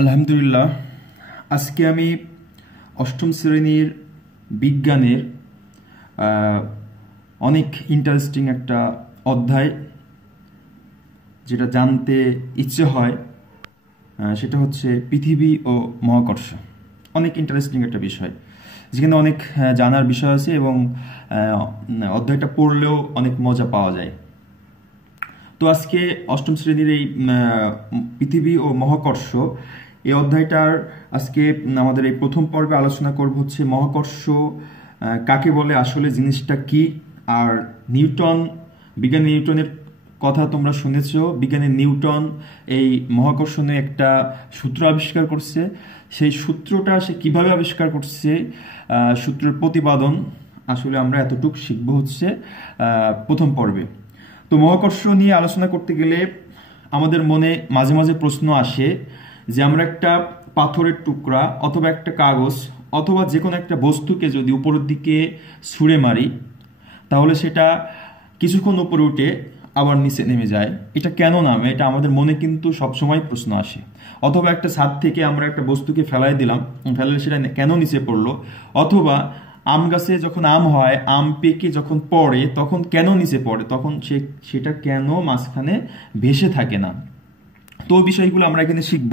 আলহামদুলিল্লাহ, আজকে আমি অষ্টম শ্রেণীর বিজ্ঞানের অনেক ইন্টারেস্টিং একটা অধ্যায় যেটা জানতে ইচ্ছে হয় সেটা হচ্ছে পৃথিবী ও মহাকর্ষ। অনেক ইন্টারেস্টিং একটা বিষয়, যেখানে অনেক জানার বিষয় আছে এবং অধ্যায়টা পড়লেও অনেক মজা পাওয়া যায়। তো আজকে অষ্টম শ্রেণীর এই পৃথিবী ও মহাকর্ষ এই অধ্যায়টার আজকে আমাদের এই প্রথম পর্বে আলোচনা করব হচ্ছে মহাকর্ষ কাকে বলে, আসলে জিনিসটা কি। আর বিজ্ঞানী নিউটনের কথা তোমরা শুনেছ। বিজ্ঞানী নিউটন এই মহাকর্ষণে একটা সূত্র আবিষ্কার করছে। সেই সূত্রটা সে কিভাবে আবিষ্কার করছে, সূত্রের প্রতিপাদন আসলে আমরা এতটুকু শিখবো হচ্ছে প্রথম পর্বে। তো মহাকর্ষ নিয়ে আলোচনা করতে গেলে আমাদের মনে মাঝে মাঝে প্রশ্ন আসে যে আমরা একটা পাথরের টুকরা অথবা একটা কাগজ অথবা যে কোনো একটা বস্তুকে যদি উপরের দিকে ছুঁড়ে মারি তাহলে সেটা কিছুক্ষণ উপরে উঠে আবার নিচে নেমে যায়। এটা কেন নামে, এটা আমাদের মনে কিন্তু সবসময় প্রশ্ন আসে। অথবা একটা ছাদ থেকে আমরা একটা বস্তুকে ফেলাই দিলাম, ফেলালে সেটা কেন নিচে পড়লো। অথবা আম গাছে যখন আম হয়, আম পেকে যখন পড়ে তখন কেন নিচে পড়ে, তখন সেটা কেন মাঝখানে ভেসে থাকে না। তো বিষয়গুলো আমরা এখানে শিখব।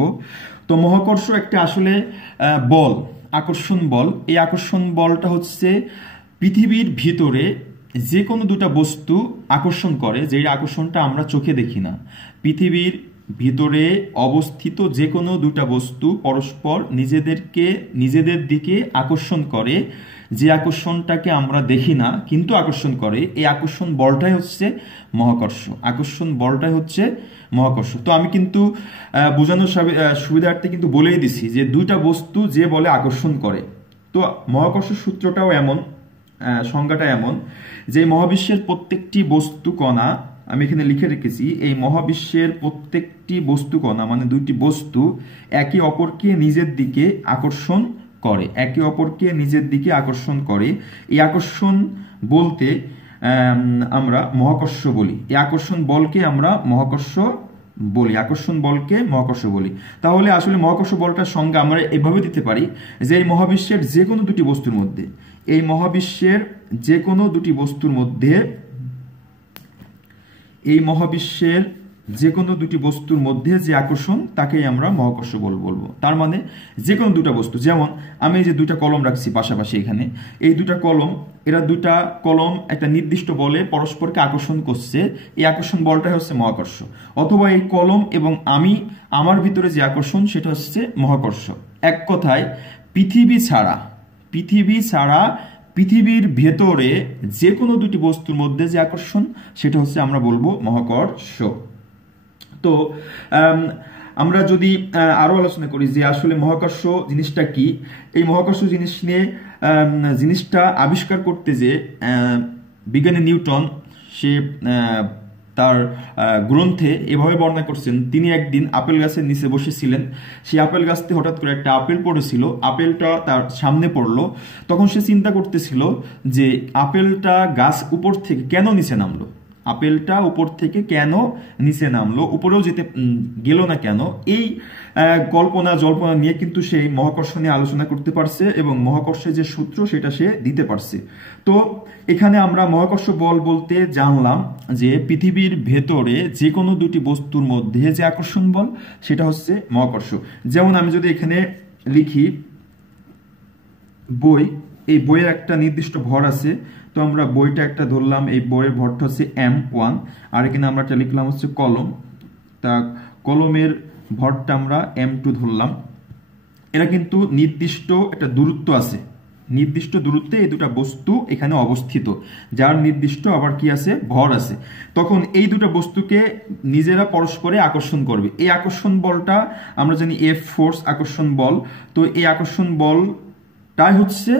তো মহাকর্ষ একটা আসলে বল, আকর্ষণ বল। এই আকর্ষণ বলটা হচ্ছে পৃথিবীর ভিতরে যে কোনো দুটা বস্তু আকর্ষণ করে, যে আকর্ষণটা আমরা চোখে দেখি না। পৃথিবীর ভিতরে অবস্থিত যে কোনো দুটা বস্তু পরস্পর নিজেদের দিকে আকর্ষণ করে, যে আকর্ষণটাকে আমরা দেখি না কিন্তু আকর্ষণ করে, এই আকর্ষণ বলটাই হচ্ছে মহাকর্ষ। আকর্ষণ বলটাই হচ্ছে মহাকর্ষ। তো আমি কিন্তু বোঝানোর সুবিধার্থে কিন্তু বলেই দিছি যে দুইটা বস্তু যে বলে আকর্ষণ করে। তো মহাকর্ষ সূত্রটাও এমন, সংজ্ঞাটা এমন যে মহাবিশ্বের প্রত্যেকটি বস্তু কণা, আমি এখানে লিখে রেখেছি, এই মহাবিশ্বের প্রত্যেকটি বস্তু কণা মানে দুইটি বস্তু একে অপরকে নিজের দিকে আকর্ষণ করে, একে অপরকে নিজের দিকে আকর্ষণ করে। এই আকর্ষণ বলতে আমরা মহাকর্ষ বলি। এই আকর্ষণ বলকে আমরা মহাকর্ষ বলি, আকর্ষণ বলকে মহাকর্ষ বলি। তাহলে আসলে মহাকর্ষ বলটার সংজ্ঞা আমরা এভাবে দিতে পারি যে এই মহাবিশ্বের যে কোনো দুটি বস্তুর মধ্যে, এই মহাবিশ্বের যে কোনো দুটি বস্তুর মধ্যে, এই মহাবিশ্বের যে কোনো দুটি বস্তুর মধ্যে যে আকর্ষণ তাকেই আমরা মহাকর্ষ বল বলবো। তার মানে যে কোনো দুটা বস্তু, যেমন আমি এই যে দুইটা কলম রাখছি পাশাপাশি এখানে, এই দুটা কলম, এরা দুটা কলম একটা নির্দিষ্ট বলে পরস্পরকে আকর্ষণ করছে, এই আকর্ষণ বলটাই হচ্ছে মহাকর্ষ। অথবা এই কলম এবং আমার ভিতরে যে আকর্ষণ সেটা হচ্ছে মহাকর্ষ। এক কথায় পৃথিবী ছাড়া পৃথিবীর ভেতরে যে কোনো দুটি বস্তুর মধ্যে যে আকর্ষণ সেটা হচ্ছে আমরা বলবো মহাকর্ষ। তো আমরা যদি আরো আলোচনা করি যে আসলে মহাকর্ষ জিনিসটা কি, এই মহাকর্ষ জিনিসটা আবিষ্কার করতে যে বিজ্ঞানী নিউটন সে তার গ্রন্থে এভাবে বর্ণনা করছেন। তিনি একদিন আপেল গাছের নিচে বসেছিলেন, সেই আপেল গাছতে হঠাৎ করে একটা আপেল পড়েছিল, আপেলটা তার সামনে পড়লো। তখন সে চিন্তা করতেছিল যে আপেলটা গাছ উপর থেকে কেন নিচে নামলো, আপেলটা উপর থেকে কেন নিচে নামলো, উপরেও যেতে গেল না কেন। এই জল্পনা নিয়ে কিন্তু সেই মহাকর্ষ নিয়ে আলোচনা করতে পারছে এবং মহাকর্ষের যে সূত্র সেটা সে দিতে পারছে। তো এখানে আমরা মহাকর্ষ বল বলতে জানলাম যে পৃথিবীর ভেতরে যে কোনো দুটি বস্তুর মধ্যে যে আকর্ষণ বল সেটা হচ্ছে মহাকর্ষ। যেমন আমি যদি এখানে লিখি বই, এই বইয়ের একটা নির্দিষ্ট ভর আছে, তো আমরা বইটা একটা ধরলাম, এই বইয়ের ভরটা হচ্ছে m1, আর এখানে আমরা একটা লিখলাম হচ্ছে কলম, তা কলমের ভরটা আমরা m2 ধরলাম। এরা কিন্তু নির্দিষ্ট একটা দূরত্ব আছে, নির্দিষ্ট দূরত্বে এই দুটা বস্তু এখানে অবস্থিত, যার নির্দিষ্ট আবার কি আছে, ভর আছে। তখন এই দুটো বস্তুকে নিজেরা পরস্পরে আকর্ষণ করবে। এই আকর্ষণ বলটা আমরা জানি এফ ফোর্স আকর্ষণ বল। তো এই আকর্ষণ বলটাই হচ্ছে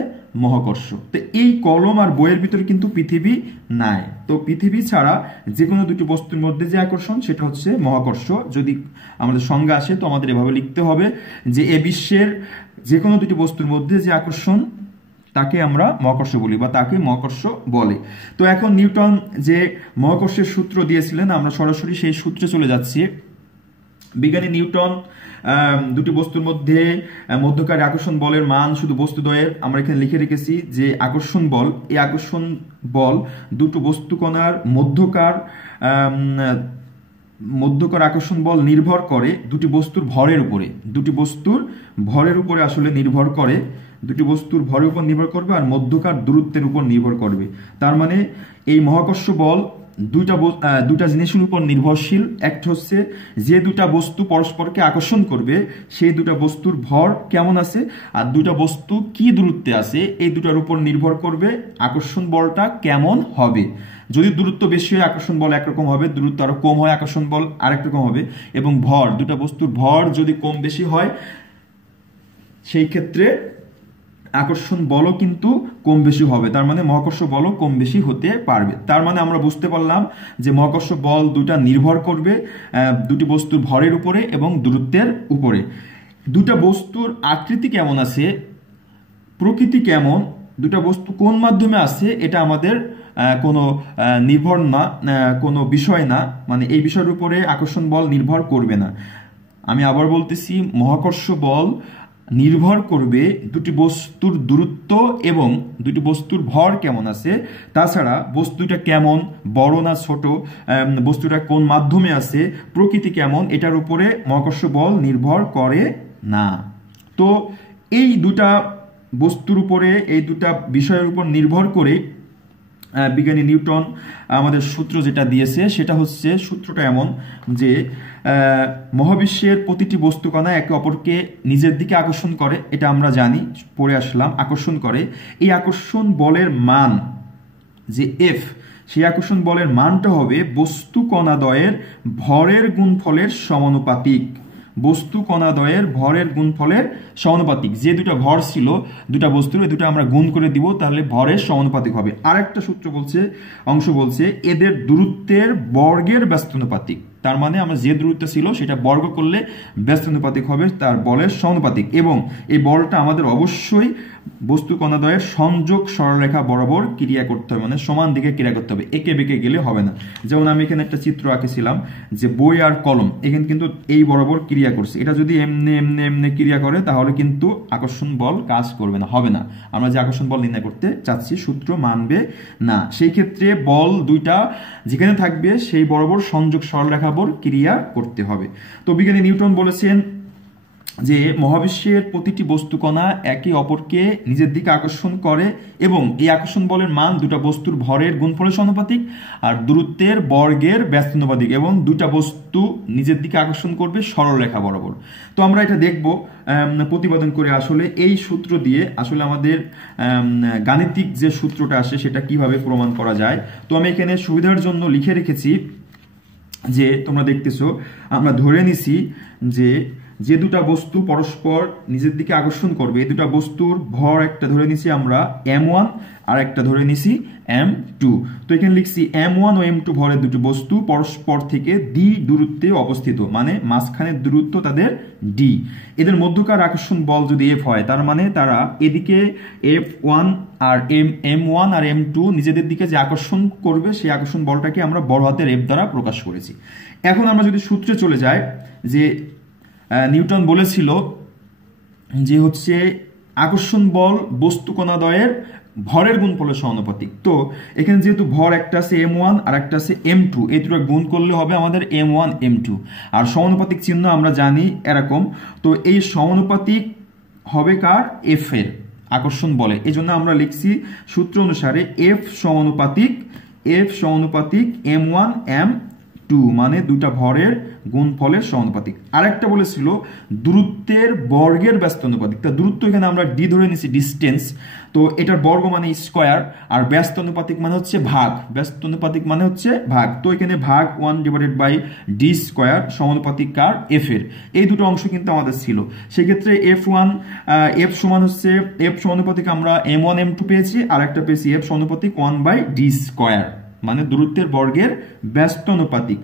মহাকর্ষ। তো এই কলম আর বইয়ের ভিতরে কিন্তু পৃথিবী নাই। তো পৃথিবী ছাড়া যে কোনো দুটি বস্তুর মধ্যে যে আকর্ষণ সেটা হচ্ছে মহাকর্ষ। যদি আমাদের সংজ্ঞা আসে তো আমাদের এভাবে লিখতে হবে যে এ বিশ্বের যে কোনো দুটি বস্তুর মধ্যে যে আকর্ষণ তাকে আমরা মহাকর্ষ বলি বা তাকে মহাকর্ষ বলে। তো এখন নিউটন যে মহাকর্ষের সূত্র দিয়েছিলেন, আমরা সরাসরি সেই সূত্রে চলে যাচ্ছি। বিজ্ঞানী নিউটন দুটি বস্তুর মধ্যে মধ্যকার আকর্ষণ বলের মান শুধু বস্তুদ্বয়ের আমরা এখানে লিখে রেখেছি যে আকর্ষণ বল, এই আকর্ষণ বল দুটো বস্তু কণার মধ্যকার আকর্ষণ বল নির্ভর করে দুটি বস্তুর ভরের উপরে। দুটি বস্তুর ভরের উপরে আসলে নির্ভর করে, দুটি বস্তুর ভরের উপর নির্ভর করবে আর মধ্যকার দূরত্বের উপর নির্ভর করবে। তার মানে এই মহাকর্ষ বল দুটা জিনিসের উপর নির্ভরশীল। একটা হচ্ছে যে দুটা বস্তু পরস্পরকে আকর্ষণ করবে সেই দুটা বস্তুর ভর কেমন আছে, আর দুটা বস্তু কি দূরত্বে আছে এই দুটার উপর নির্ভর করবে আকর্ষণ বলটা কেমন হবে। যদি দূরত্ব বেশি হয় আকর্ষণ বল একরকম হবে, দূরত্ব আরো কম হয় আকর্ষণ বল আরেক রকম হবে। এবং ভর, দুটা বস্তুর ভর যদি কম বেশি হয় সেই ক্ষেত্রে আকর্ষণ বলও কিন্তু কম বেশি হবে। তার মানে মহাকর্ষ বলও কম বেশি হতে পারবে। তার মানে আমরা বুঝতে পারলাম যে মহাকর্ষ বল দুটা নির্ভর করবে দুটি বস্তুর ভরের উপরে এবং দূরত্বের উপরে। দুটা বস্তুর আকৃতি কেমন আছে, প্রকৃতি কেমন, দুটা বস্তু কোন মাধ্যমে আছে এটা আমাদের কোনো নির্ভর না, কোনো বিষয় না, মানে এই বিষয়ের উপরে আকর্ষণ বল নির্ভর করবে না। আমি আবার বলতেছি, মহাকর্ষ বল নির্ভর করবে দুটি বস্তুর দূরত্ব এবং দুটি বস্তুর ভর কেমন আছে। তাছাড়া বস্তুটা কেমন, বড় না ছোট, বস্তুটা কোন মাধ্যমে আছে, প্রকৃতি কেমন, এটার উপরে মহাকর্ষ বল নির্ভর করে না। তো এই দুটা বস্তুর উপরে, এই দুটা বিষয়ের উপর নির্ভর করে বিজ্ঞানী নিউটন আমাদের সূত্র যেটা দিয়েছে সেটা হচ্ছে, সূত্রটা এমন যে মহাবিশ্বের প্রতিটি বস্তু কণা একে অপরকে নিজের দিকে আকর্ষণ করে, এটা আমরা জানি, পড়ে আসলাম, আকর্ষণ করে। এই আকর্ষণ বলের মান যে এফ, সেই আকর্ষণ বলের মানটা হবে বস্তু কণাদ্বয়ের ভরের গুণফলের সমানুপাতিক। বস্তু কণাদ্বয়ের ভরের গুণফলের সমানুপাতিক। যে দুটা ভর ছিল দুটা বস্তুর, এই দুটো আমরা গুণ করে দিব, তাহলে ভরের সমানুপাতিক হবে। আরেকটা সূত্র বলছে, অংশ বলছে এদের দূরত্বের বর্গের ব্যস্তানুপাতিক। তার মানে আমরা যে দূরত্ব ছিল সেটা বর্গ করলে ব্যস্তানুপাতিক হবে, তার বলের সমানুপাতিক। এবং এই বলটা আমাদের অবশ্যই বস্তু কণাদ্বয়ের সংযোগ সরলরেখা বরাবর ক্রিয়া করতে হবে, মানে সমান দিকে ক্রিয়া করতে হবে, একে বেঁকে গেলে হবে না। যেমন আমি এখানে একটা চিত্র আঁকেছিলাম যে বই আর কলম, এখানে কিন্তু এই বরাবর ক্রিয়া করছে। এটা যদি এমনি এমনি এমনি ক্রিয়া করে তাহলে কিন্তু আকর্ষণ বল কাজ করবে না, হবে না। আমরা যে আকর্ষণ বল নির্ণয় করতে চাচ্ছি সূত্র মানবে না। সেই ক্ষেত্রে বল দুইটা যেখানে থাকবে সেই বরাবর সংযোগ সরলরেখা ক্রিয়া করতে হবে। তো বিজ্ঞানী নিউটন বলেছেন যে মহাবিশ্বের প্রতিটি বস্তু কণা একে অপরকে নিজের দিকে আকর্ষণ করে এবং এই আকর্ষণ বলের মান দুটা বস্তুর ভরের গুণফলের সমানুপাতিক আর দূরত্বের বর্গের ব্যস্তানুপাতিক, এবং দুটা বস্তু নিজের দিকে আকর্ষণ করবে সরল রেখা বরাবর। তো আমরা এটা দেখব প্রতিপাদন করে আসলে এই সূত্র দিয়ে আসলে আমাদের গাণিতিক যে সূত্রটা আসে সেটা কিভাবে প্রমাণ করা যায়। তো আমি এখানে সুবিধার জন্য লিখে রেখেছি যে তোমরা দেখতেছো, আমরা ধরে নিছি যে দুটা বস্তু পরস্পর নিজের দিকে আকর্ষণ করবে, এই দুটা বস্তুর ভর একটা ধরে নিছি আমরা m1 আর একটা ধরে নিছি m2। তো এখানে লিখছি m1 ও m2 ভরের দুটো বস্তু পরস্পর থেকে d দূরত্বে অবস্থিত, মানে মাঝখানের দূরত্ব তাদের d। এদের মধ্যকার আকর্ষণ বল যদি f হয় তার মানে তারা এদিকে f1 আর m1 আর m2 নিজেদের দিকে যে আকর্ষণ করবে সেই আকর্ষণ বলটাকে আমরা বড় হাতের f দ্বারা প্রকাশ করেছি। এখন আমরা যদি সূত্রে চলে যাই, যে নিউটন বলেছিল যে হচ্ছে আকর্ষণ বল বস্তু কণাদ্বয়ের ভরের গুণফলের সমানুপাতিক। তো এখানে যেহেতু ভর একটা আছে m1 আর একটা আছে m2, এই দুটো গুণ করলে হবে আমাদের m1 m2। আর সমানুপাতিক চিহ্ন আমরা জানি এরকম। তো এই সমানুপাতিক হবে কার, f এর আকর্ষণ বলে। এই জন্য আমরা লিখছি সূত্র অনুসারে f সমানুপাতিক m1 m2, মানে দুটা ভরের গুণফলের সমানুপাতিক। আরেকটা বলেছিল দূরত্বের বর্গের ব্যস্তানুপাতিক। তা দূরত্ব এখানে আমরা d ধরে নিছি, ডিস্টেন্স। তো এটার বর্গ মানে স্কয়ার, আর ব্যস্তানুপাতিক মানে হচ্ছে ভাগ, ব্যস্তানুপাতিক মানে হচ্ছে ভাগ। তো এখানে ভাগ 1/d স্কয়ার সমানুপাতিক কার, f এর। এই দুটো অংশ কিন্তু আমাদের ছিল। সেক্ষেত্রে f সমান হচ্ছে f সমানুপাতিক আমরা m1 m2 পেয়েছি, আর একটা পেয়েছি f সমানুপাতিক 1/d স্কয়ার, মানে দূরত্বের বর্গের ব্যস্তানুপাতিক।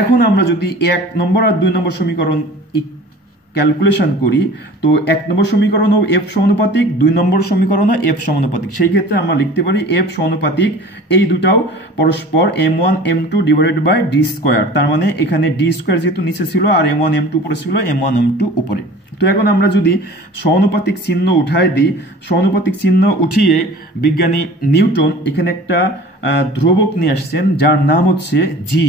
এখন আমরা যদি 1 নম্বর আর 2 নম্বর সমীকরণ ক্যালকুলেশন করি, তো 1 নম্বর সমীকরণও এফ সমানুপাতিক, 2 নম্বর সমীকরণও এফ সমানুপাতিক। সেই ক্ষেত্রে আমরা লিখতে পারি এফ সমানুপাতিক, এই দুটাও পরস্পর m1 m2 divided by D square. তার মানে এখানে ডি স্কোয়ার যেহেতু নিচে ছিল আর m1 m2 উপরে ছিল, m1 m2 উপরে। তো এখন আমরা যদি সমানুপাতিক চিহ্ন উঠায় দিই, সমানুপাতিক চিহ্ন উঠিয়ে বিজ্ঞানী নিউটন এখানে একটা ধ্রুবক নিয়ে আসছেন যার নাম হচ্ছে জি,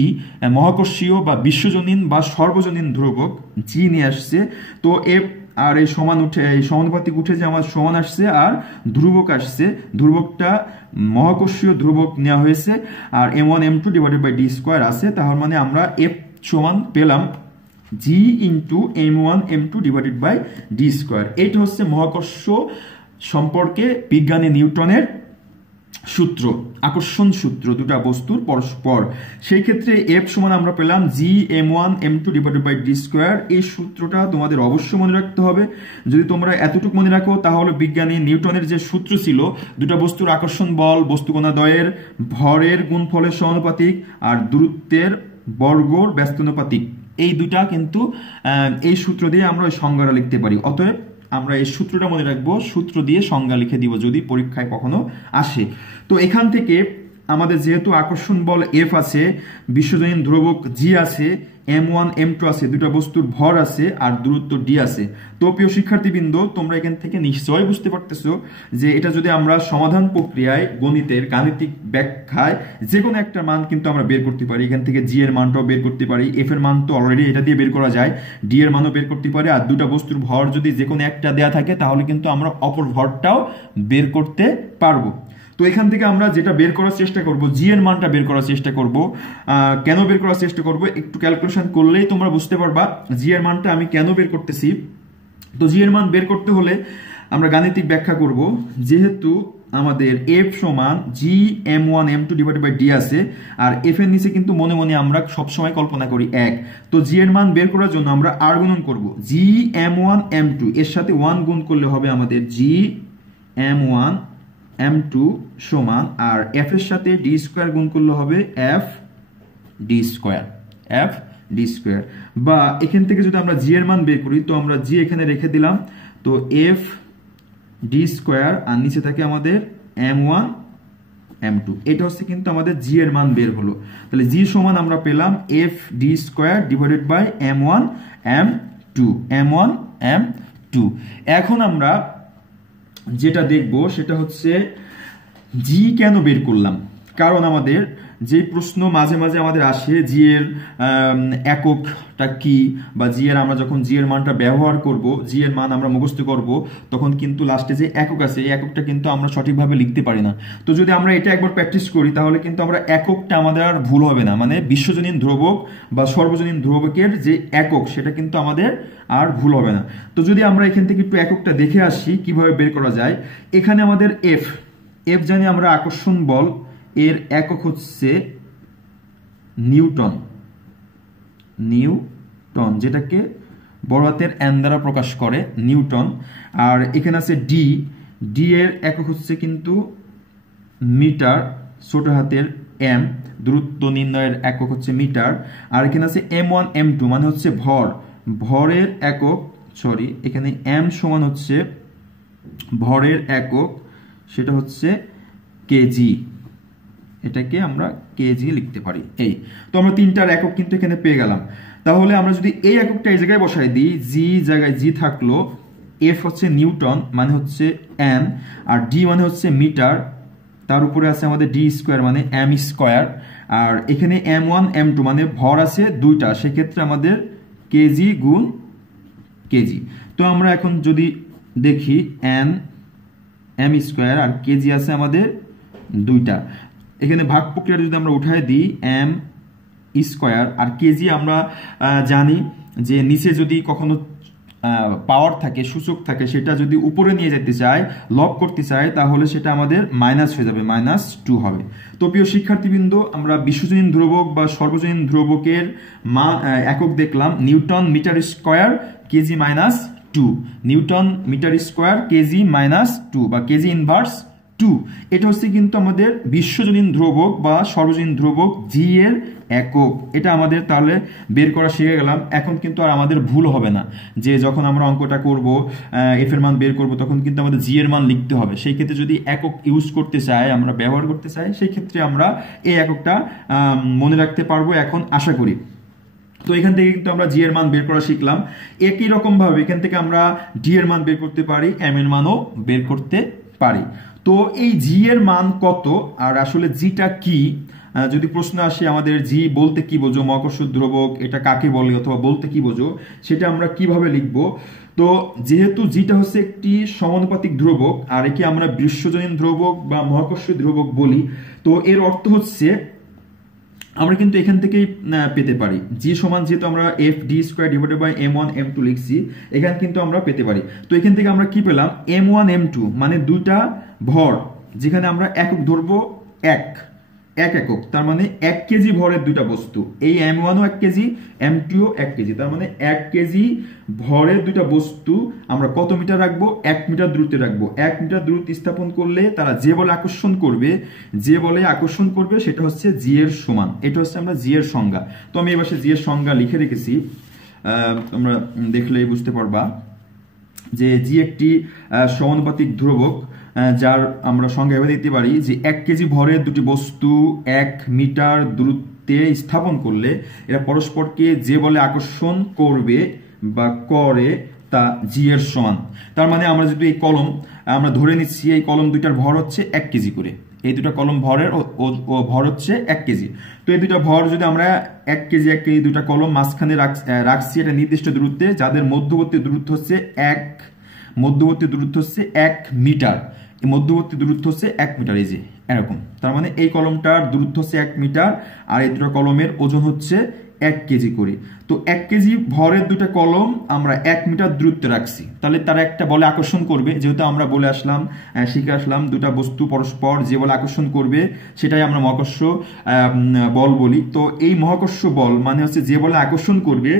মহাকর্ষীয় বা বিশ্বজনীন বা সর্বজনীন ধ্রুবক জি নিয়ে আসছে। তো এফ আর এই সমান উঠে, এই সমানুপাতিক উঠে যে আমার সমান আসছে আর ধ্রুবক আসছে, ধ্রুবকটা মহাকর্ষীয় ধ্রুবক নেওয়া হয়েছে আর m1 m2 divided by D square আছে। তার মানে আমরা এফ সমান পেলাম G into m1 m2 divided by D square. এইটা হচ্ছে মহাকর্ষ সম্পর্কে বিজ্ঞানী নিউটনের সূত্র, আকর্ষণ সূত্র দুটা বস্তুর পরস্পর। সেই ক্ষেত্রে এফ সমান আমরা পেলাম G m1 m2 divided by D square. এই সূত্রটা তোমাদের অবশ্যই মনে রাখতে হবে। যদি তোমরা এতটুকু মনে রাখো তাহলে বিজ্ঞানী নিউটনের যে সূত্র ছিল দুটা বস্তুর আকর্ষণ বল, বস্তুকণা দ্বয়ের ভরের গুণফলের সমানুপাতিক আর দূরত্বের বর্গর ব্যস্তানুপাতিক, এই দুটা কিন্তু এই সূত্র দিয়ে আমরা ওই সংজ্ঞাটা লিখতে পারি। অতএব আমরা এই সূত্রটা মনে রাখবো, সূত্র দিয়ে সংজ্ঞা লিখে দিব যদি পরীক্ষায় কখনো আসে। তো এখান থেকে আমাদের যেহেতু আকর্ষণ বল এফ আছে, বিশ্বজনীন ধ্রুবক জি আছে, m1 m2 আছে, দুটা বস্তুর ভর আছে আর দূরত্ব ডি আছে। তো প্রিয় শিক্ষার্থীবৃন্দ, তোমরা এখান থেকে নিশ্চয়ই বুঝতে পারতেছো যে এটা যদি আমরা সমাধান প্রক্রিয়ায় গণিতের গাণিতিক ব্যাখ্যায় যে কোনো একটা মান কিন্তু আমরা বের করতে পারি। এখান থেকে জি এর মানটাও বের করতে পারি, এফ এর মান তো অলরেডি এটা দিয়ে বের করা যায়, ডি এর মানও বের করতে পারি। আর দুটা বস্তুর ভর যদি যে কোনো একটা দেয়া থাকে তাহলে কিন্তু আমরা অপর ভরটাও বের করতে পারবো। তো এখান থেকে আমরা যেটা বের করার চেষ্টা করব, জি এর মানটা বের করার চেষ্টা করব। কেন বের করার চেষ্টা করব একটু ক্যালকুলেশন করলেই তোমরা বুঝতে পারবা জি এর মানটা আমি কেন বের করতেছি। তো জি এর মান বের করতে হলে আমরা গাণিতিক ব্যাখ্যা করব। যেহেতু আমাদের এফ সমান G m1 m2 divided by D আছে আর এফ এর নিচে কিন্তু মনে মনে আমরা সবসময় কল্পনা করি 1। তো জি এর মান বের করার জন্য আমরা আর গুণন করব, জি m1 m2 এর সাথে 1 গুণ করলে হবে আমাদের জি m1 m2 সমান, আর f এর সাথে d স্কয়ার গুণ করলে হবে f d square, f d square. বা এখান থেকে যদি আমরা g এর মান বের করি তো আমরা g এখানে রেখে দিলাম, তো f d স্কয়ার আর নিচে থাকে আমাদের m1 m2। এটা হচ্ছে কিন্তু আমাদের g এর মান বের হলো। তাহলে g সমান আমরা পেলাম f d square divided by m1 m2, m1 m2। এখন আমরা যেটা দেখব সেটা হচ্ছে জি কেন বের করলাম। কারণ আমাদের যে প্রশ্ন মাঝে মাঝে আমাদের আসে জি এর এককটা কি, বা জি এর আমরা যখন জি এর মানটা ব্যবহার করব, জি এর মান আমরা মুখস্থ করব, তখন কিন্তু লাস্টে যে একক আছে এই এককটা কিন্তু আমরা সঠিকভাবে লিখতে পারি না। তো যদি আমরা এটা একবার প্র্যাকটিস করি তাহলে কিন্তু আমরা এককটা আমাদের আর ভুল হবে না, মানে বিশ্বজনীন ধ্রুবক বা সর্বজনীন ধ্রুবকের যে একক সেটা কিন্তু আমাদের আর ভুল হবে না। তো যদি আমরা এখান থেকে একটু এককটা দেখে আসি কিভাবে বের করা যায়। এখানে আমাদের এফ জানি আমরা আকর্ষণ বল, এর একক হচ্ছে নিউটন, যেটাকে বড় হাতের এন দ্বারা প্রকাশ করে নিউটন। আর এখানে আছে ডি এর একক হচ্ছে কিন্তু মিটার, ছোট হাতের এম, দূরত্ব নির্ণয়ের একক হচ্ছে মিটার। আর এখানে আছে m1 m2 মানে হচ্ছে ভরের একক, এখানে m সমান হচ্ছে ভরের একক, সেটা হচ্ছে কেজি, এটাকে আমরা কেজি লিখতে পারি। এই তো আমরা তিনটার একক কিন্তু এখানে পেয়ে গেলাম। তাহলে আমরা যদি এই এককটা এই জায়গায় বসাই দিই, জি জায়গায় জি থাকলো, এফ হচ্ছে নিউটন মানে হচ্ছে এন, আর ডি মানে হচ্ছে মিটার, তার উপরে আছে আমাদের ডি স্কোয়ার মানে এম স্কোয়ার, আর এখানে m1 m2 মানে ভর আছে দুইটা, সেক্ষেত্রে আমাদের কেজি গুণ কেজি। তো আমরা এখন যদি দেখি এম স্কোয়ার আর কেজি আছে আমাদের দুইটা, এখানে ভাগ প্রক্রিয়া যদি আমরা উঠায় দিই এম স্কোয়ার আর কেজি, আমরা জানি যে নিচে যদি কখনো পাওয়ার থাকে, সূচক থাকে, সেটা যদি উপরে নিয়ে যেতে চাই, লব করতে চাই, তাহলে সেটা আমাদের মাইনাস হয়ে যাবে, -2 হবে। তো প্রিয় শিক্ষার্থীবৃন্দ, আমরা বিশ্বজনীন ধ্রুবক বা সর্বজনীন ধ্রুবকের মান একক দেখলাম newton metre square kg -2, newton metre square kg -2 বা কেজি ইনভার্স টু। এটা হচ্ছে কিন্তু আমাদের বিশ্বজনীন ধ্রুবক বা সর্বজনীন ধ্রুবক জি এর একক। এটা আমাদের তাহলে বের করা শিখে গেলাম। এখন কিন্তু আর আমাদের ভুল হবে না যে যখন আমরা অঙ্কটা করব, এফ এর মান বের করব, তখন কিন্তু আমাদের জি এর মান লিখতে হবে। সেই ক্ষেত্রে যদি একক ইউজ করতে চাই, আমরা ব্যবহার করতে চাই, সেই ক্ষেত্রে আমরা এই এককটা মনে রাখতে পারবো এখন আশা করি। তো এখান থেকে কিন্তু আমরা জি এর মান বের করা শিখলাম। একই রকম ভাবে এখান থেকে আমরা ডি এর মান বের করতে পারি, এম এর মানও বের করতে পারি। তো এই জি এর মান কত আর আসলে জিটা কি, যদি প্রশ্ন আসে আমাদের জি বলতে কি বোঝো, মহাকর্ষ ধ্রুবক এটা কাকে বলে অথবা বলতে কি বোঝো, সেটা আমরা কিভাবে লিখবো। তো যেহেতু জিটা হচ্ছে একটি সমানুপাতিক ধ্রুবক আর একে আমরা বিশ্বজনীন ধ্রুবক বা মহাকর্ষীয় ধ্রুবক বলি, তো এর অর্থ হচ্ছে আমরা কিন্তু এখান থেকেই পেতে পারি জি সমান, যেহেতু আমরা F D square divided by m1 m2 লিখছি, এখান কিন্তু আমরা পেতে পারি। তো এখান থেকে আমরা কি পেলাম, m1 m2 মানে দুইটা ভর, যেখানে আমরা একক ধরবো এক একক, তার মানে 1 কেজি ভরের দুইটা বস্তু, এই m1 ও 1 কেজি, m2 ও 1 কেজি, তার মানে 1 কেজি ভরের দুইটা বস্তু আমরা কত মিটার রাখবো, 1 মিটার দূরত্বে রাখবো। 1 মিটার দূরত্ব স্থাপন করলে তারা যে বলে আকর্ষণ করবে সেটা হচ্ছে জি এর সমান। এটা হচ্ছে আমরা জি এর সংজ্ঞা। তো আমি এবার জি এর সংজ্ঞা লিখে রেখেছি, তোমরা দেখলেই বুঝতে পারবা যে জি একটি সমানুপাতিক ধ্রুবক, যার আমরা সংজ্ঞা এভাবে দিতে পারি যে 1 কেজি ভরের দুটি বস্তু 1 মিটার দূরত্বে স্থাপন করলে এরা পরস্পরকে যে বলে আকর্ষণ করবে বা করে তা জি এর সমান। তার মানে আমরা যদি এই কলম আমরা ধরে নিচ্ছি, এই কলম দুইটার ভর হচ্ছে 1 কেজি করে, এই দুটো কলম ভরের ভর হচ্ছে 1 কেজি। তো এই দুটো ভর যদি আমরা 1 কেজি দুটা কলম মাঝখানে রাখছি এটা নির্দিষ্ট দূরত্বে, যাদের মধ্যবর্তী দূরত্ব হচ্ছে 1 মিটার, এই মধ্যবর্তী দূরত্ব হচ্ছে 1 মিটার, এই যে এরকম। তার মানে এই কলমটার দূরত্ব হচ্ছে 1 মিটার আর এই দুটো কলমের ওজন হচ্ছে 1 কেজি করে। তো 1 কেজি ভরের দুটা কলম আমরা 1 মিটার দূরত্বে রাখছি, তাহলে তারা একটা বলে আকর্ষণ করবে, যেহেতু আমরা শিখে আসলাম দুটা বস্তু পরস্পর যে বলে আকর্ষণ করবে সেটাই আমরা মহাকর্ষ বল বলি। তো এই মহাকর্ষ বল মানে হচ্ছে যে বলে আকর্ষণ করবে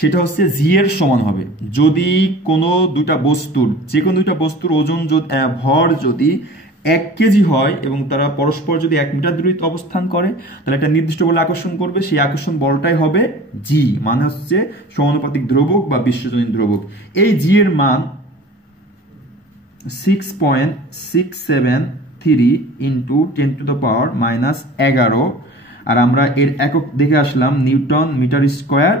সেটা হচ্ছে জি এর সমান হবে। যদি কোনো যে কোনো দুইটা বস্তুর ওজন ভর যদি 1 কেজি হয় এবং তারা পরস্পর যদি 1 মিটার দূরত্বে অবস্থান করে, তাহলে একটা নির্দিষ্ট বলে আকর্ষণ করবে, সেই আকর্ষণ বলটাই হবে জি, মানে হচ্ছে সমানুপাতিক ধ্রুবক বা বিশ্বজনীন ধ্রুবক। এই জি এর মান 6.673 ইন্টু 10⁻⁻11, আর আমরা এর একক দেখে আসলাম newton metre square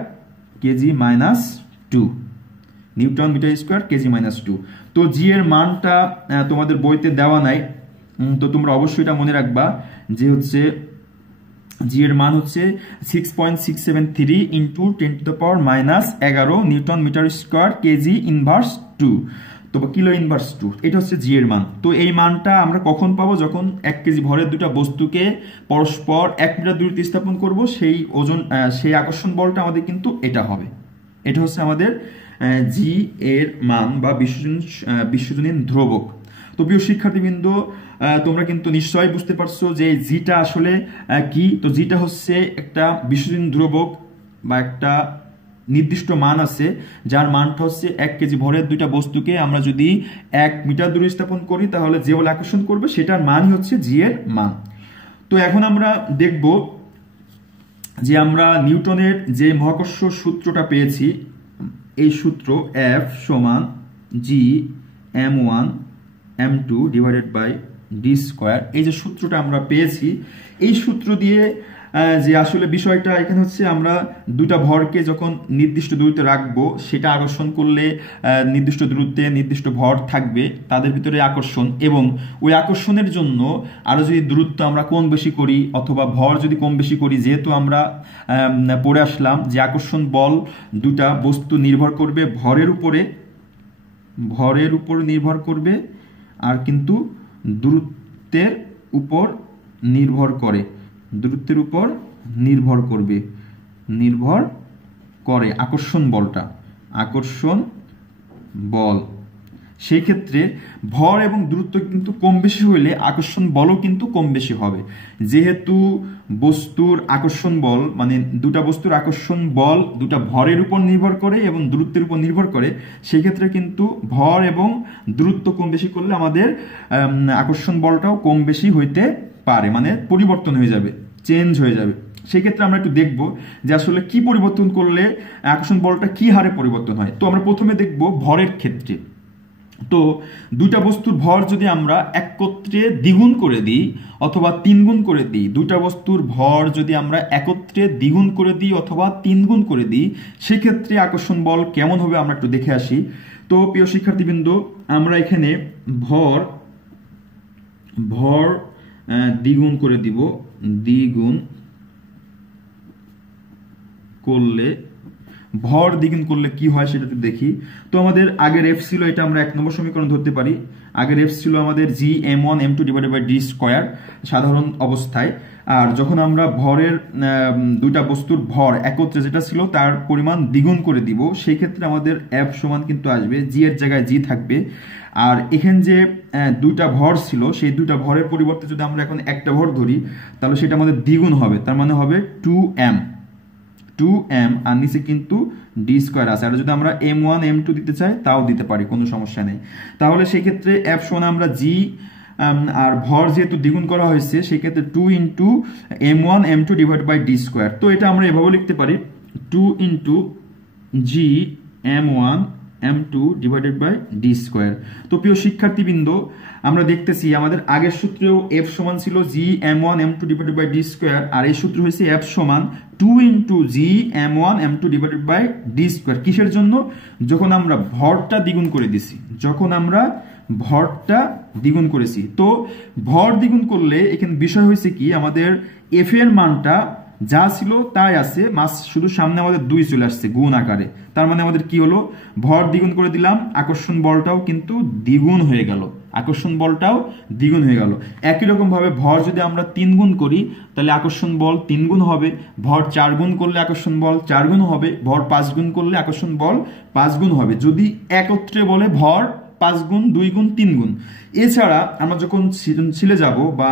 kg -2, newton metre square kg -2। তো জি এর মানটা তোমাদের বইতে দেওয়া নাই, তো তোমরা অবশ্যই এটা মনে রাখবা যে হচ্ছে জি এর মান হচ্ছে 6.673 into 10⁻⁻11 newton metre square kg inverse 2, তো কিলো ইনভার্স 2, এটা হচ্ছে জি এর মান। তো এই মানটা আমরা কখন পাবো, যখন 1 কেজি ভরের দুটা বস্তুকে পরস্পর 1 মিটার দূরত্বে স্থাপন করব, সেই আকর্ষণ বলটা আমাদের কিন্তু এটা হবে। এটা হচ্ছে আমাদের জি এর মান বা বিশ্বজনীন ধ্রুবক। তো প্রিয় শিক্ষার্থীবৃন্দ, তোমরা কিন্তু নিশ্চয়ই বুঝতে পারছো যে জিটা আসলে কি। তো জিটা হচ্ছে একটা বিশ্বজনীন ধ্রুবক বা একটা নির্দিষ্ট মান আছে, যার মানটা হচ্ছে 1 কেজি ভরের দুইটা বস্তুকে আমরা যদি 1 মিটার দূরে স্থাপন করি, তাহলে যে বলে আকর্ষণ করবে সেটার মানই হচ্ছে জি এর মান। তো এখন আমরা দেখব যে আমরা নিউটনের যে মহাকর্ষ সূত্রটা পেয়েছি, এই সূত্র F সমান G m1 m2 divided by D square, এই যে সূত্রটা আমরা পেয়েছি, এই সূত্র দিয়ে যে আসলে বিষয়টা এখানে হচ্ছে আমরা দুটা ভরকে যখন নির্দিষ্ট দূরত্বে রাখবো, সেটা আকর্ষণ করলে নির্দিষ্ট দূরত্বে নির্দিষ্ট ভর থাকবে, তাদের ভিতরে আকর্ষণ, এবং ওই আকর্ষণের জন্য আরো যদি দূরত্ব আমরা কম বেশি করি অথবা ভর যদি কম বেশি করি, যেহেতু আমরা পড়ে আসলাম যে আকর্ষণ বল দুটা বস্তু নির্ভর করবে ভরের উপর নির্ভর করবে আর কিন্তু দূরত্বের উপর নির্ভর করে, নির্ভর করে আকর্ষণ বল। সেই ক্ষেত্রে ভর এবং দূরত্ব কিন্তু কম বেশি হইলে আকর্ষণ বলও কিন্তু কম বেশি হবে। যেহেতু বস্তুর আকর্ষণ বল মানে দুটা বস্তুর আকর্ষণ বল দুটা ভরের উপর নির্ভর করে এবং দূরত্বের উপর নির্ভর করে, সেই ক্ষেত্রে কিন্তু ভর এবং দূরত্ব কম বেশি করলে আমাদের আকর্ষণ বলটাও কম বেশি হইতে পারে, মানে পরিবর্তন হয়ে যাবে, চেঞ্জ হয়ে যাবে। সেই ক্ষেত্রে আমরা একটু দেখব যে আসলে কি পরিবর্তন করলে আকর্ষণ বলটা কি হারে পরিবর্তন হয়। তো আমরা প্রথমে দেখব ভরের ক্ষেত্রে। তো দুইটা বস্তুর ভর যদি আমরা একত্রে দ্বিগুণ করে দিই অথবা তিনগুণ করে দিই, দুইটা বস্তুর ভর যদি আমরা একত্রে দ্বিগুণ করে দিই অথবা তিনগুণ করে দিই, সেক্ষেত্রে আকর্ষণ বল কেমন হবে আমরা একটু দেখে আসি। তো প্রিয় শিক্ষার্থীবৃন্দ, আমরা এখানে ভর দ্বিগুণ করে দিব, দ্বিগুণ করলে ভর দ্বিগুণ করলে কি হয় সেটা একটু দেখি। তো আমাদের আগের এফ ছিল, এটা আমরা 1 নম্বর সমীকরণ ধরতে পারি। আগের এফ ছিল আমাদের gm1m2 divided by D square সাধারণ অবস্থায়। আর যখন আমরা ভরের দুইটা বস্তুর ভর একত্রে যেটা ছিল তার পরিমাণ দ্বিগুণ করে দিব, সেই ক্ষেত্রে আমাদের এফ সমান কিন্তু আসবে জি এর জায়গায় জি থাকবে। আর এখানে যে দুইটা ভর ছিল সেই দুইটা ভরের পরিবর্তে যদি আমরা এখন একটা ভর ধরি তাহলে সেটা আমাদের দ্বিগুণ হবে, তার মানে হবে 2m আর নিচে কিন্তু ডি স্কয়ার আছে। আর যদি আমরা m1 m2 দিতে চাই তাও দিতে পারি, কোনো সমস্যা নেই। তাহলে সেই ক্ষেত্রে এফ সমান আমরা জি আর ভর যেহেতু দ্বিগুণ করা হয়েছে সেই ক্ষেত্রে 2 into m1 m2 divide by D square. তো এটা আমরা এভাবে লিখতে পারি 2 into G m1 m2 divided by D square. তো প্রিয় শিক্ষার্থীবৃন্দ, আমরা দেখতেছি আমাদের আগের সূত্রেও f সমান ছিল G m1 m2 divided by D square, আর এই সূত্র হয়েছে f সমান 2 into G m1 m2 divided by D square. কিসের জন্য? যখন আমরা ভরটা দ্বিগুণ করে দিছি, যখন আমরা ভরটা দ্বিগুণ করেছি। তো ভর দ্বিগুণ করলে এখানে বিষয় হয়েছে কি, আমাদের f এর মানটা যা ছিল তাই আছে, মাস শুধু সামনে আমাদের 2 চলে আসছে গুণ আকারে। তার মানে আমাদের কি হলো, ভর দ্বিগুণ করে দিলাম, আকর্ষণ বলটাও কিন্তু দ্বিগুণ হয়ে গেল, আকর্ষণ বলটাও দ্বিগুণ হয়ে গেল। একই রকম ভাবে ভর যদি আমরা 3 গুণ করি তাহলে আকর্ষণ বল 3 গুণ হবে, ভর 4 গুণ করলে আকর্ষণ বল 4 গুণ হবে, ভর 5 গুণ করলে আকর্ষণ বল 5 গুণ হবে, যদি একত্রে বলে ভর 5 গুণ 2 গুণ 3 গুণ। এছাড়া আমরা যখন সৃজনশীলে যাব বা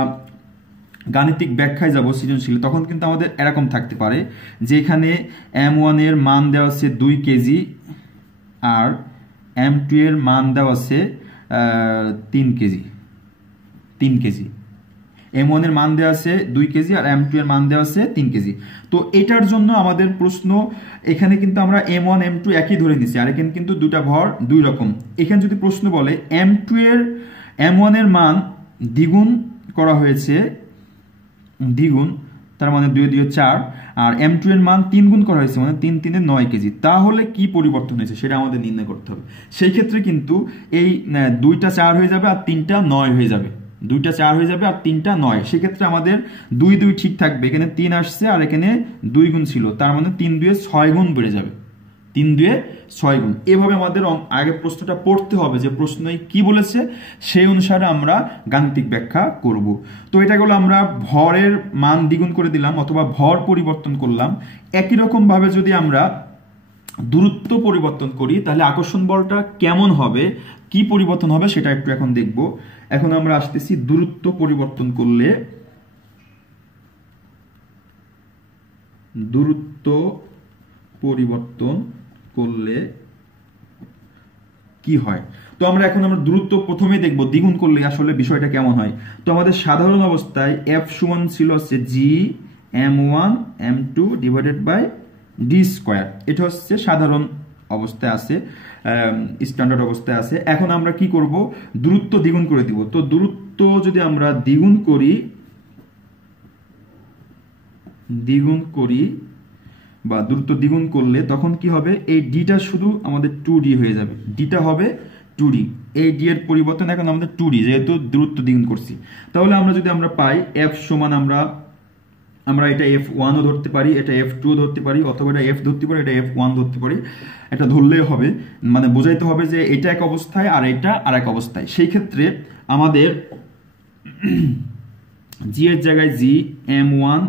গাণিতিক ব্যাখ্যায় যাব সৃজনশীল, তখন কিন্তু আমাদের এরকম থাকতে পারে যে এখানে m1 এর মান দেওয়া আছে 2 কেজি আর m2 এর মান দেওয়া আছে 3 কেজি। m1 এর মান দেওয়া আছে 2 কেজি আর m2 এর মান দেওয়া আছে 3 কেজি। তো এটার জন্য আমাদের প্রশ্ন, এখানে কিন্তু আমরা m1 m2 একই ধরে নিছি, আর এখানে কিন্তু দুটা ভর দুই রকম। এখানে যদি প্রশ্ন বলে m1 এর মান দ্বিগুণ করা হয়েছে, দ্বিগুণ তার মানে 2 2 4, আর m2 এর মান 3 গুণ করা হয়েছে মানে 3 3 9 কেজি, তাহলে কি পরিবর্তন হয়েছে সেটা আমাদের নির্ণয় করতে হবে। সেই ক্ষেত্রে কিন্তু এই 2টা 4 হয়ে যাবে আর 3টা 9 হয়ে যাবে, 2টা 4 হয়ে যাবে আর 3টা 9। সেক্ষেত্রে আমাদের 2 2 ঠিক থাকবে, এখানে 3 আসছে আর এখানে 2 গুণ ছিল, তার মানে 3 2 6 গুণ বেড়ে যাবে, 3 2 6 গুণ। এভাবে আমাদের আগে প্রশ্নটা পড়তে হবে যে প্রশ্নে কি বলেছে, সেই অনুসারে আমরা গাণিতিক ব্যাখ্যা করব। তো এটা গেল আমরা ভরের মান দ্বিগুণ করে দিলাম অথবা ভর পরিবর্তন করলাম। একই রকম ভাবে যদি আমরা দূরত্ব পরিবর্তন করি তাহলে আকর্ষণ বলটা কেমন হবে, কি পরিবর্তন হবে সেটা একটু এখন দেখব। এখন আমরা আসতেছি দূরত্ব পরিবর্তন করলে, দূরত্ব পরিবর্তন করলে কি হয়। তো আমরা দূরত্ব প্রথমে দেখব দ্বিগুণ করলে আসলে বিষয়টা কেমন হয়। তো আমাদের সাধারণ অবস্থায় f সমান ছিল হচ্ছে G m1 m2 divided by D square, এটা হচ্ছে সাধারণ অবস্থায় আছে, স্ট্যান্ডার্ড অবস্থায় আছে। এখন আমরা কি করব, দূরত্ব দ্বিগুণ করে দিব। তো দূরত্ব যদি আমরা দ্বিগুণ করি বা দূরত্ব দ্বিগুণ করলে তখন কি হবে, এই ডিটা শুধু আমাদের 2d হয়ে যাবে, ডিটা হবে 2d, এই ডি এর পরিবর্তন এখন আমাদের 2d যেহেতু দূরত্ব দ্বিগুণ করছি। তাহলে আমরা পাই f সমান আমরা এটা f1 ও ধরতে পারি, এটা f2 ও ধরতে পারি, অথবা এটা f ধরতে পারি, এটা f1 ধরতে পারি। এটা ধরলেই হবে, মানে বোঝাইতে হবে যে এটা এক অবস্থায় আর এটা আর এক অবস্থায়। সেই ক্ষেত্রে আমাদের জি এর জায়গায় জি m1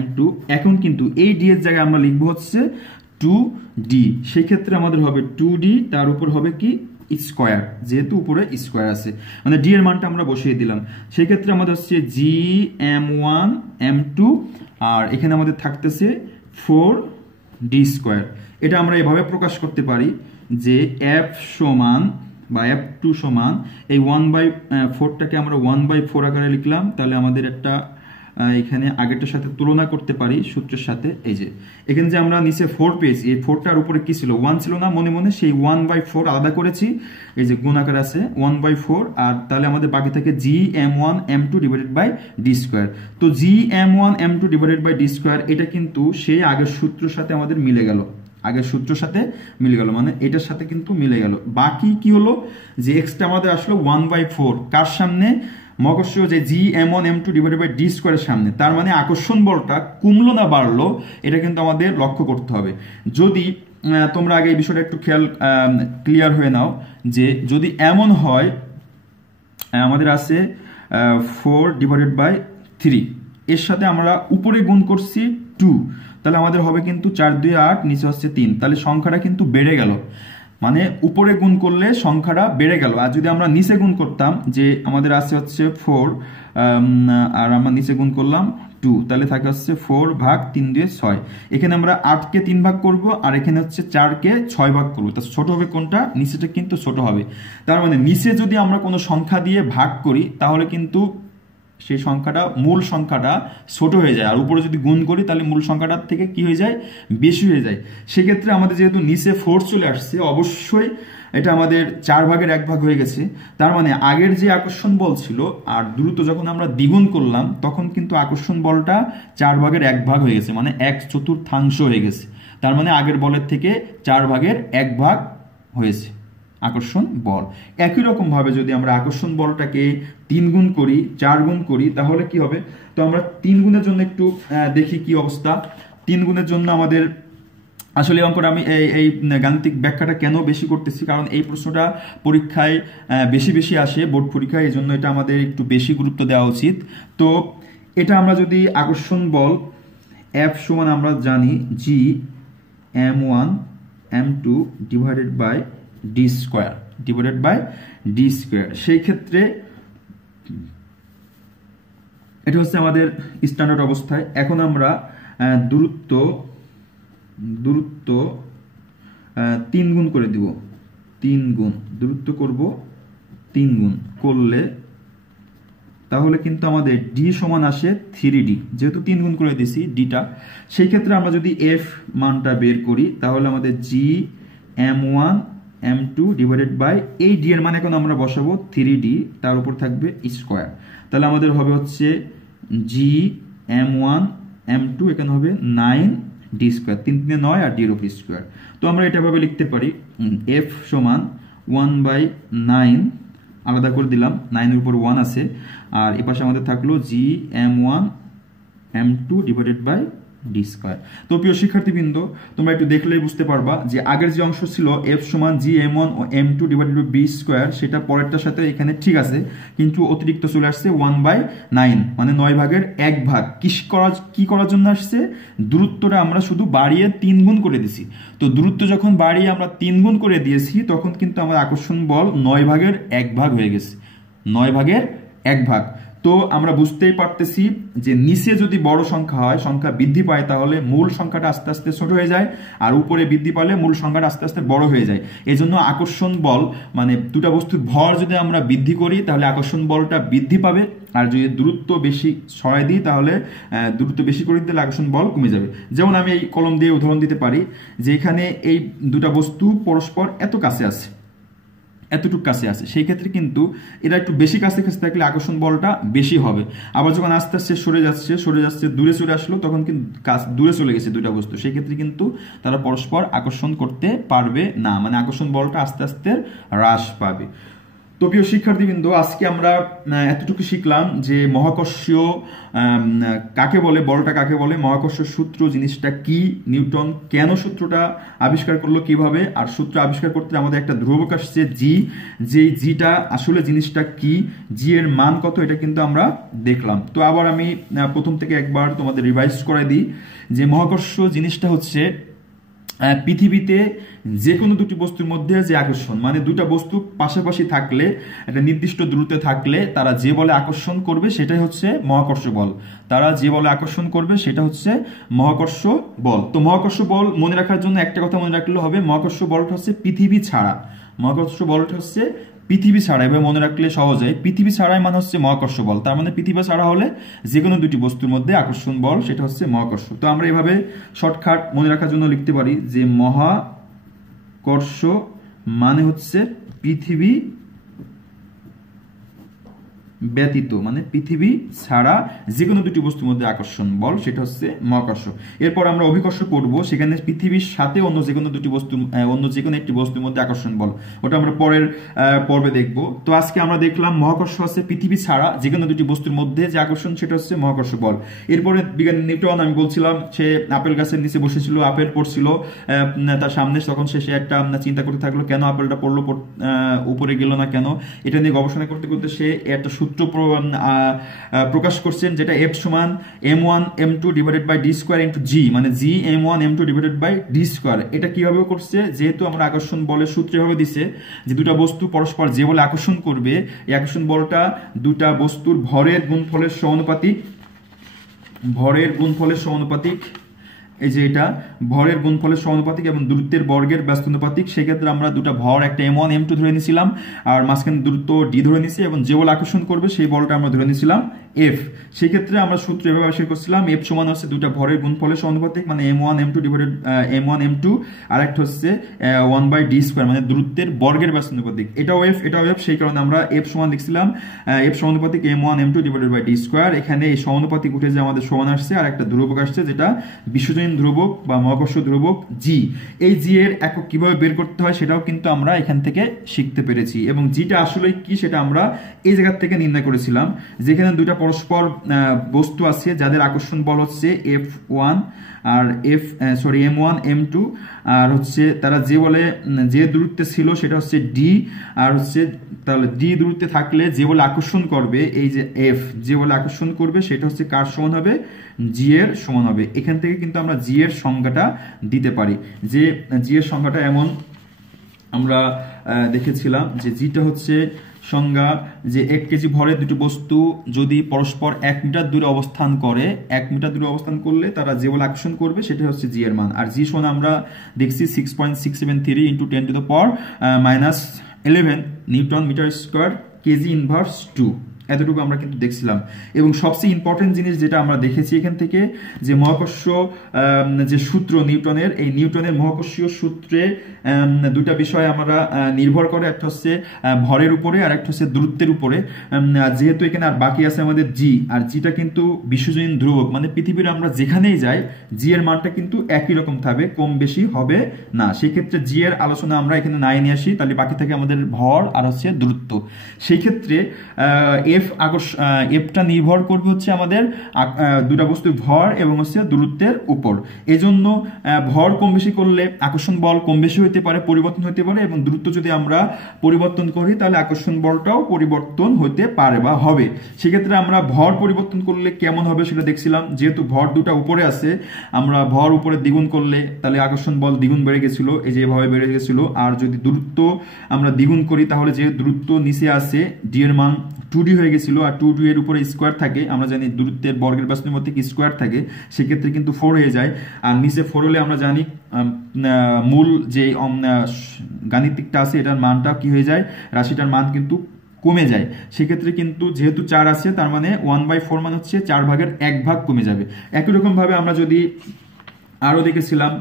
m2, এখন কিন্তু এই ডি এর জায়গায় আমরা লিখবো হচ্ছে 2d, সেই ক্ষেত্রে আমাদের হবে 2d তার উপর হবে কি স্কোয়ার, যেহেতু উপরে স্কোয়ার আছে, মানে ডি এর মানটা আমরা বসিয়ে দিলাম। সেই ক্ষেত্রে আমাদের হচ্ছে GM1 M2, আর এখানে আমাদের থাকতেছে 4D স্কোয়ার। এটা আমরা এভাবে প্রকাশ করতে পারি যে F সমান বা F2 সমান এই 1/4টাকে আমরা 1/4 আকারে লিখলাম, তাহলে আমাদের একটা এখানে আগেরটার সাথে তুলনা করতে পারি সূত্রের সাথে। এই যে এখানে যে আমরা নিচে 4 পেয়েছি, এই 4টার উপরে কি ছিল, 1 ছিল না, মনে মনে সেই 1/4 আলাদা করেছি, এই যে গুণ আকার আছে 1/4, আর তাহলে আমাদের বাকি থাকে GM1 M2 divided by D square. তো GM1 M2 divided by D square এটা কিন্তু সেই আগের সূত্রের সাথে আমাদের মিলে গেল, আগের সূত্রের সাথে মিলে গেল, মানে এটার সাথে কিন্তু মিলে গেল। বাকি কি হলো যে এক্সটা আমাদের আসলো 1/4, কার সামনে, মহাকর্ষ যে GM1 M2 divided by D স্কোয়ারের সামনে। তার মানে আকর্ষণ বলটা কমলো না বাড়লো, এটা কিন্তু আমাদের লক্ষ্য করতে হবে। যদি তোমরা আগে এই বিষয়টা একটু ক্লিয়ার হয়ে নাও, যে যদি এমন হয় আমাদের আছে 4 ডিভাইডেড বাই 3, এর সাথে আমরা উপরে গুণ করছি 2, তাহলে আমাদের হবে কিন্তু 4 2 8, নিচে হচ্ছে 3, তাহলে সংখ্যাটা কিন্তু বেড়ে গেল, মানে উপরে গুণ করলে সংখ্যাটা বেড়ে গেল। আর যদি আমরা নিচে গুণ করতাম, যে আমাদের আছে হচ্ছে 4 আর আমরা নিচে গুণ করলাম 2, তাহলে থাকে হচ্ছে 4 ভাগ 3 দিয়ে 6। এখানে আমরা 8কে 3 ভাগ করব, আর এখানে হচ্ছে 4কে 6 ভাগ করবো, তা ছোট হবে কোনটা, নিচেটা কিন্তু ছোট হবে। তার মানে নিচে যদি আমরা কোনো সংখ্যা দিয়ে ভাগ করি তাহলে কিন্তু সেই সংখ্যাটা, মূল সংখ্যাটা ছোট হয়ে যায়, আর উপরে যদি গুণ করি তাহলে মূল সংখ্যাটার থেকে কি হয়ে যায়, বেশি হয়ে যায়। সেক্ষেত্রে আমাদের যেহেতু নিচে 4 চলে আসছে, অবশ্যই এটা আমাদের 4 ভাগের 1 ভাগ হয়ে গেছে। তার মানে আগের যে আকর্ষণ বল ছিল আর দ্রুত যখন আমরা দ্বিগুণ করলাম তখন কিন্তু আকর্ষণ বলটা 4 ভাগের 1 ভাগ হয়ে গেছে, মানে 1/4 হয়ে গেছে। তার মানে আগের বলের থেকে 4 ভাগের 1 ভাগ হয়েছে আকর্ষণ বল। একই রকম ভাবে যদি আমরা আকর্ষণ বলটাকে 3 গুণ করি, 4 গুণ করি, তাহলে কি হবে। তো আমরা 3 গুণের জন্য একটু দেখি কি অবস্থা। 3 গুণের জন্য আমাদের আসলে অঙ্কটা আমি এই গাণিতিক ব্যাখ্যাটা কেন বেশি করতেছি, কারণ এই প্রশ্নটা পরীক্ষায় বেশি বেশি আসে, বোর্ড পরীক্ষায়, এই জন্য এটা আমাদের একটু বেশি গুরুত্ব দেওয়া উচিত। তো এটা আমরা যদি আকর্ষণ বল F সমান আমরা জানি GM1 M2 divided by D square, divided by D square, সেই ক্ষেত্রে এটা হচ্ছে আমাদের স্ট্যান্ডার্ড অবস্থায়। এখন আমরা দূরত্ব 3 গুণ করে দিব, 3 গুণ দূরত্ব করব, 3 গুণ করলে তাহলে কিন্তু আমাদের ডি সমান আসে 3D, যেহেতু 3 গুণ করে দিছি ডিটা। সেই ক্ষেত্রে আমরা যদি এফ মানটা বের করি তাহলে আমাদের GM1 M2 ডিভাইডেড বাই এই ডি এর মান এখন আমরা বসাবো 3D, তার উপর থাকবে স্কোয়ার, তাহলে আমাদের হবে হচ্ছে GM1 M2, এখানে হবে 9D স্কোয়ার, 3 3 9 আর ডি এর উপর স্কোয়ার। তো আমরা এটা ভাবে লিখতে পারি F সমান 1/9, আলাদা করে দিলাম, 9 এর উপর 1 আছে, আর এই পাশে আমাদের থাকলো GM1 M2 divided by D square. তো প্রিয় শিক্ষার্থীবৃন্দ, তোমরা একটু দেখলেই বুঝতে পারবা যে আগের যে অংশ ছিল F সমান GM1 ও M2 divided by B square, সেটা পরেরটার সাথে এখানে ঠিক আছে, কিন্তু অতিরিক্ত চলে আসছে 1/9, মানে 9 ভাগের 1 ভাগ। কি করার জন্য আসছে, দূরত্বটা আমরা শুধু বাড়িয়ে 3 গুণ করে দিছি। তো দূরত্ব যখন বাড়িয়ে আমরা 3 গুণ করে দিয়েছি তখন কিন্তু আমার আকর্ষণ বল 9 ভাগের 1 ভাগ হয়ে গেছে, 9 ভাগের 1 ভাগ। তো আমরা বুঝতেই পারতেছি যে নিচে যদি বড় সংখ্যা হয়, সংখ্যা বৃদ্ধি পায়, তাহলে মূল সংখ্যাটা আস্তে আস্তে ছোট হয়ে যায়, আর উপরে বৃদ্ধি পালে মূল সংখ্যাটা আস্তে আস্তে বড় হয়ে যায়। এই জন্য আকর্ষণ বল, মানে দুটা বস্তুর ভর যদি আমরা বৃদ্ধি করি তাহলে আকর্ষণ বলটা বৃদ্ধি পাবে, আর যদি দূরত্ব বেশি সরাই দিই তাহলে দূরত্ব বেশি করে দিলে আকর্ষণ বল কমে যাবে। যেমন আমি এই কলম দিয়ে উদাহরণ দিতে পারি যে এখানে এই দুটা বস্তু পরস্পর এত কাছে আছে, এতটুকু কাছে আছে, সেই ক্ষেত্রে কিন্তু এরা একটু বেশি কাছে কাছে থাকলে আকর্ষণ বলটা বেশি হবে। আবার যখন আস্তে আস্তে সরে যাচ্ছে দূরে চলে আসলো, তখন কিন্তু দূরে চলে গেছে দুইটা বস্তু, সেই ক্ষেত্রে কিন্তু তারা পরস্পর আকর্ষণ করতে পারবে না, মানে আকর্ষণ বলটা আস্তে আস্তে হ্রাস পাবে। তো প্রিয় শিক্ষার্থীবৃন্দ, আজকে আমরা এতটুকু শিখলাম যে মহাকর্ষীয় কাকে বলে, বলটা কাকে বলে, মহাকর্ষ সূত্র জিনিসটা কি, নিউটন কেন সূত্রটা আবিষ্কার করলো কিভাবে, আর সূত্র আবিষ্কার করতে আমাদের একটা ধ্রুবক আসছে জি, যেই জিটা আসলে জিনিসটা কি, জি এর মান কত, এটা কিন্তু আমরা দেখলাম। তো আবার আমি প্রথম থেকে একবার তোমাদের রিভাইজ করে দিই যে মহাকর্ষ জিনিসটা হচ্ছে পৃথিবীতে যে কোনো দুটি বস্তুর মধ্যে যে আকর্ষণ, মানে দুটা বস্তু পাশাপাশি থাকলে, একটা নির্দিষ্ট দূরত্বে থাকলে তারা যে বলে আকর্ষণ করবে সেটাই হচ্ছে মহাকর্ষ বল। তারা যে বলে আকর্ষণ করবে সেটা হচ্ছে মহাকর্ষ বল। তো মহাকর্ষ বল মনে রাখার জন্য একটা কথা মনে রাখলে হবে, মহাকর্ষ বলটা হচ্ছে পৃথিবী ছাড়া। মহাকর্ষ বলটা হচ্ছে পৃথিবী ছাড়া, এবার মনে রাখলে সহজ হয়। পৃথিবী ছাড়াই মানে হচ্ছে মহাকর্ষ বল, তার মানে পৃথিবী ছাড়া হলে যে কোনো দুটি বস্তুর মধ্যে আকর্ষণ বল সেটা হচ্ছে মহাকর্ষ। তো আমরা এভাবে শর্টকাট মনে রাখার জন্য লিখতে পারি যে মহাকর্ষ মানে হচ্ছে পৃথিবী ব্যতীত, মানে পৃথিবী ছাড়া যে কোনো দুটি বস্তুর মধ্যে আকর্ষণ বল সেটা হচ্ছে মহাকর্ষ। এরপর আমরা অভিকর্ষ করব, সেখানে পৃথিবীর সাথে অন্য যে কোনো দুটি বস্তু, অন্য যে কোনো একটি বস্তুর মধ্যে আকর্ষণ বল, ওটা আমরা পরের পর্বে দেখব। তো আজকে আমরা দেখলাম মহাকর্ষ হচ্ছে পৃথিবী ছাড়া যে কোনো দুটি বস্তুর মধ্যে যে আকর্ষণ সেটা হচ্ছে মহাকর্ষ বল। এরপরে বিজ্ঞানী নিউটন, আমি বলছিলাম সে আপেল গাছের নিচে বসেছিল, আপেল পড়ছিল তার সামনে, তখন সে একটা চিন্তা করতে থাকলো কেন আপেলটা পড়লো, উপরে গেল না কেন। এটা নিয়ে গবেষণা করতে করতে সে একটা সূত্র প্রকাশ করছেন, যেটা F সমান m1 m2 divided by d square into g, মানে g m1 m2 divided by d square. এটা কিভাবে করছে, যেহেতু আমরা আকর্ষণ বলের সূত্র এভাবে দিছে যে দুটা বস্তু পরস্পর যে বলে আকর্ষণ করবে, এই আকর্ষণ বলটা দুটা বস্তুর ভরের গুণফলের সমানুপাতিক, ভরের গুণফলের সমানুপাতিক, এই যে এটা ভরের গুণফলের সমানুপাতিক এবং দূরত্বের বর্গের ব্যস্তানুপাতিক। সেক্ষেত্রে আমরা দুটা ভর, একটা m1 m2 ধরে নিয়েছিলাম আর মাঝখানে দূরত্ব d ধরে নিয়েছি, এবং যে বল আকর্ষণ করবে সেই বলটা আমরা ধরে নিয়েছিলাম f। সেক্ষেত্রে আমরা সূত্র এভাবে আবিষ্কার করছিলাম, f সমান হচ্ছে দুটা ভরের গুণফলের সমানুপাতিক, মানে m1 m2 divided m1 m2, আর একটা হচ্ছে 1/d স্কয়ার, মানে দূরত্বের বর্গের ব্যস্তানুপাতিক। এটাও f এটাও f, সেই কারণে আমরা f সমান লিখছিলাম f সমানুপাতিক m1 m2 divided by d square. এখানে এই সমানুপাতিক উঠে যে আমাদের সমান আসছে, আর একটা ধ্রুবক আসছে যেটা বিশ্বজনীন ধ্রুবক বা মহাকর্ষ ধ্রুবক g। এই g এর একক কিভাবে বের করতে হয় সেটাও কিন্তু আমরা এখান থেকে শিখতে পেরেছি, এবং জিটা আসলে কি সেটা আমরা এই জায়গা থেকে নির্ণয় করেছিলাম, যেখানে দুটা পরস্পর বস্তু আছে যাদের আকর্ষণ বল হচ্ছে F1 আর m1 m2, আর হচ্ছে তারা যে বলে যে দূরত্বে ছিল সেটা হচ্ছে d, আর হচ্ছে তাহলে d দূরত্বে থাকলে যে বলে আকর্ষণ করবে, এই যে F যে বলে আকর্ষণ করবে সেটা হচ্ছে কার সমান হবে, g এর সমান হবে। এখান থেকে কিন্তু আমরা g এর সংজ্ঞাটা দিতে পারি, যে g এর সংজ্ঞাটা এমন আমরা দেখেছিলাম যে জিটা হচ্ছে সংজ্ঞা, যে 1 কেজি ভরের দুটি বস্তু যদি পরস্পর 1 মিটার দূরে অবস্থান করে, 1 মিটার দূরে অবস্থান করলে তারা যে বল আকর্ষণ করবে সেটা হচ্ছে জি এর মান। আর জি সমান আমরা দেখছি 6.673 × 10⁻⁻11 newton metre square KG inverse 2। এতটুকু আমরা কিন্তু দেখছিলাম। এবং সবচেয়ে ইম্পর্টেন্ট জিনিস যেটা আমরা দেখেছি এখান থেকে, যে মহাকর্ষ যে সূত্র নিউটনের, এই নিউটনের মহাকর্ষীয় সূত্রে দুটা বিষয় আমরা নির্ভর করে, একটা হচ্ছে ভরের উপরে আর একটা হচ্ছে দূরত্বের উপরে। যেহেতু এখানে আর বাকি আছে আমাদের জি, আর জিটা কিন্তু বিশ্বজনীন ধ্রুবক, মানে পৃথিবীর আমরা যেখানেই যাই জি এর মানটা কিন্তু একই রকম থাকবে, কম বেশি হবে না। সেক্ষেত্রে জি এর আলোচনা আমরা এখানে নাই নিয়ে আসি, তাহলে বাকি থাকে আমাদের ভর আর হচ্ছে দূরত্ব। সেই ক্ষেত্রে এফটা নির্ভর করবে হচ্ছে আমাদের দুটা বস্তুর ভর এবং হচ্ছে দূরত্বের উপর। এজন্য ভর কম বেশি করলে আকর্ষণ বল কম বেশি হতে পারে, পরিবর্তন হতে পারে, এবং দূরত্ব যদি আমরা পরিবর্তন করি তাহলে আকর্ষণ বলটাও পরিবর্তন হতে পারে বা হবে। সেক্ষেত্রে আমরা ভর পরিবর্তন করলে কেমন হবে সেটা দেখছিলাম। যেহেতু ভর দুটা উপরে আছে, আমরা ভর উপরে দ্বিগুণ করলে তাহলে আকর্ষণ বল দ্বিগুণ বেড়ে গেছিল, এই যে এভাবে বেড়ে গেছিল। আর যদি দূরত্ব আমরা দ্বিগুণ করি তাহলে যে দূরত্ব নিচে আছে ডি এর মান 2d হয়ে গেছিল, আর 2d এর উপরে স্কোয়ার থাকে, আমরা জানি দূরত্বের বর্গের ব্যস্তানুপাতিক স্কোয়ার থাকে, সেক্ষেত্রে কিন্তু 4 হয়ে যায়। আর নিচে 4 হলে আমরা জানি মূল যে গাণিতিকটা আছে এটার মানটা কি হয়ে যায়, রাশিটার মান কিন্তু কমে যায়। সেক্ষেত্রে কিন্তু যেহেতু 4 আছে তার মানে 1/4 মানে হচ্ছে 4/1 কমে যাবে। একই রকম ভাবে আমরা যদি আরও দেখেছিলাম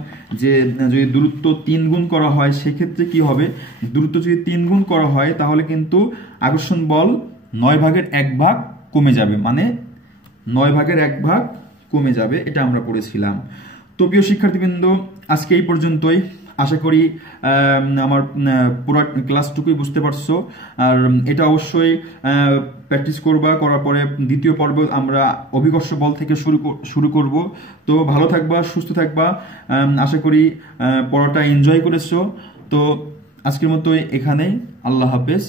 যে যদি দূরত্ব 3 গুণ করা হয় সেক্ষেত্রে কি হবে, দূরত্ব যদি 3 গুণ করা হয় তাহলে কিন্তু আকর্ষণ বল 9/1 কমে যাবে, মানে 9/1 কমে যাবে, এটা আমরা পড়েছিলাম। তো প্রিয় শিক্ষার্থীবৃন্দ, আজকে এই পর্যন্তই। আশা করি আমার পুরো ক্লাসটুকুই বুঝতে পারছো। আর এটা অবশ্যই প্র্যাকটিস করবা, করার পরে দ্বিতীয় পর্ব আমরা অভিকর্ষ বল থেকে শুরু করব। তো ভালো থাকবা, সুস্থ থাকবা। আশা করি পড়াটা এনজয় করেছো। তো আজকের মতো এখানেই, আল্লাহ হাফেজ।